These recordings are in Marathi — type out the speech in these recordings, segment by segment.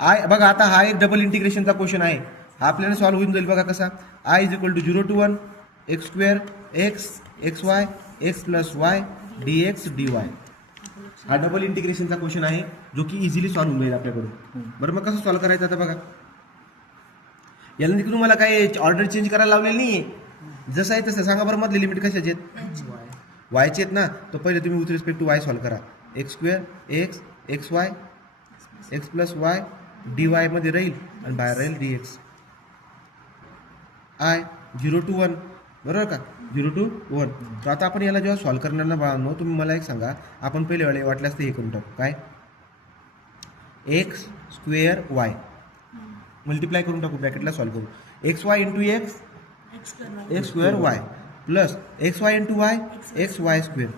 आय बघा आता हा एक डबल इंटिग्रेशनचा क्वेश्चन आहे. हा आपल्याला सॉल्व्ह होऊन जाईल बघा कसा. I is equal to 0 to 1 x square x x y x plus y d x d y. हा डबल इंटिग्रेशनचा क्वेश्चन आहे जो की इझिली सॉल्व्ह होऊन जाईल आपल्याकडून. बरं मग कसं सॉल्व्ह करायचं आता बघा. याला तुम्हाला काही ऑर्डर चेंज करायला लावलेली नाही आहे. जसं आहे तसं सांगा बरं. मधली लिमिट कशाची आहेत? वायचे आहेत ना. तर पहिले तुम्ही with respect to y solve करा. X square x x y x plus y d y मध्ये राहील आणि बाहेर राहील डी एक्स. आय 0 to 1 बरोबर का. 0 to 1. तर आता आपण याला जेव्हा सॉल्व्ह करणार ना बाळांनो, तुम्ही मला एक सांगा. आपण पहिले वेळे वाटल्यास ते हे करून टाकू. काय एक्स स्क्वेअर वाय मल्टिप्लाय करून टाकू. ब्रॅकेटला सॉल्व्ह करू. X y into x x square y plus x y into y x y square.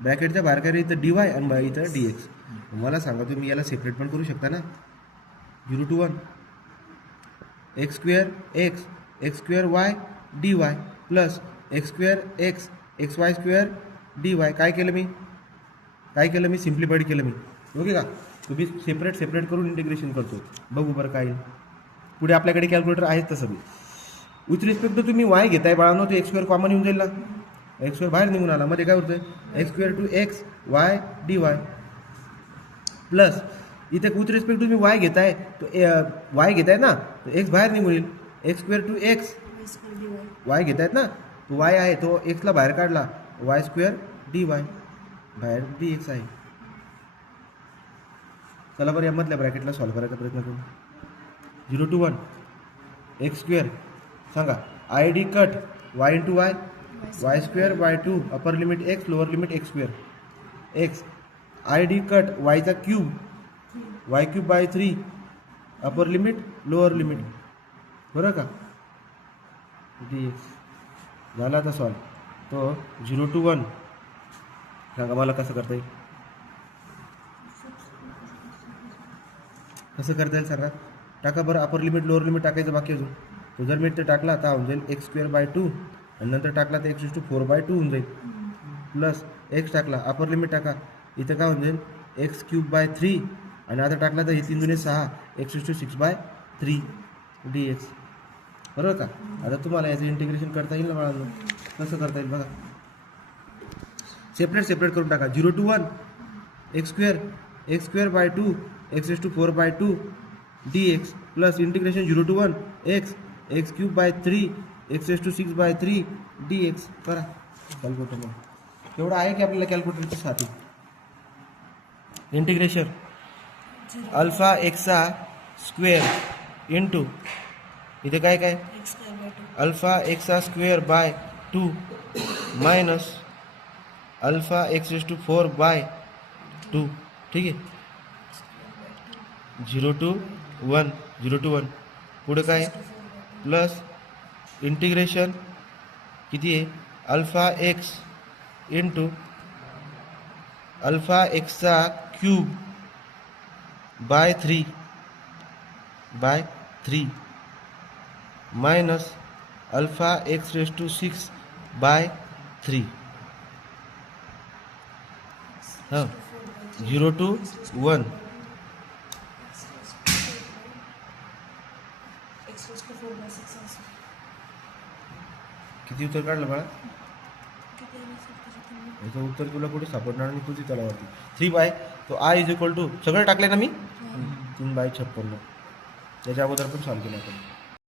ब्रॅकेटच्या बाहेर काय इथं डी वाय आणि इथं डी एक्स. मला सांगा तुम्ही याला सेपरेट पण करू शकता ना. 0 to 1 x square x x square Y d Y plus x square x x y square d Y. काय केलं मी सिम्प्लिफाईड केलं मी. ओके का. तुम्ही सेपरेट करून इंटिग्रेशन करतो. बघू बरं काय पुढे आपल्याकडे कॅल्क्युलेटर आहेत तसं मी. विथ रिस्पेक्ट टू तुम्ही वाय घेताय बाळांनो, ते एक्स स्क्वेअर कॉमन येऊन जाईल ना. एक्स स्क्वेअर बाहेर निघून आला. मध्ये काय होतं x square two x Y d Y plus इथे विथ रिस्पेक्ट टू तुम्ही वाय घेताय तो वाय घेतायत ना, तो एक्स बाहेर निघून येईल. X square two x y घेतायत ना, तो वाय आहे तो एक्सला बाहेर काढला. वाय स्क्वेअर डी वाय बाहेर डी एक्स आहे. चला बरं यामधल्या ब्रॅकेटला सॉल्व्ह करायचा प्रयत्न करू. 0 to 1 एक्स स्क्वेअर सांगा. I d cut y into y y square by 2 upper limit x lower limit x square x. I d cut वायचा cube y cube by 3 upper limit lower limit बरं का डी एक्स. झाला आता सॉल्व. तो 0 to 1 सांगा मला कसं करता येईल. कसं करता येईल सांगा. टाका बरं. अपर लिमिट लोअर लिमिट टाकायचं बाकी अजून. तो जर मिनिट टाकला आता होऊन जाईल एक्स स्क्वेअर बाय 2 आणि नंतर टाकला तर एक्स टू 4 बाय 2 होऊन जाईल. प्लस एक्स टाकला अपर लिमिट टाका. इथं काय होऊन जाईल एक्स क्यूब बाय 3 आणि आता टाकला तर हे 3 दुने 6 x to 6 by 3 d x. बरोबर का. आता तुम्हाला याचं इंटिग्रेशन करता येईल ना बाळांनो. कसं करता येईल बघा. सेपरेट करून टाका. 0 to 1 x square by 2 x to 4 by 2 d x plus integration 0 to 1 x x cube by 3 x to 6 by 3 d x. करा कॅल्क्युलेटर मग एवढं आहे की आपल्याला कॅल्क्युलेटरच्या साठी. Integration alpha x square into इथे काय alpha x square by 2 minus alpha x to 4 by 2. ठीक आहे. 0 to 1 पुढे काय प्लस इंटिग्रेशन किती आहे अल्फा एक्स इंटू अल्फा एक्सचा cube by 3 minus alpha x raise to 6 by 3. हां 0 to 1 किती उत्तर काढलं बाळा. याचं उत्तर तुला कुठे सापडणार आणि तुझी तलावरती 3 बाय. तो आय इज इक्वल टू सगळं टाकले ना मी 3 बाय 56. त्याच्या अगोदर पण सॉल्व्ह केलं आपण.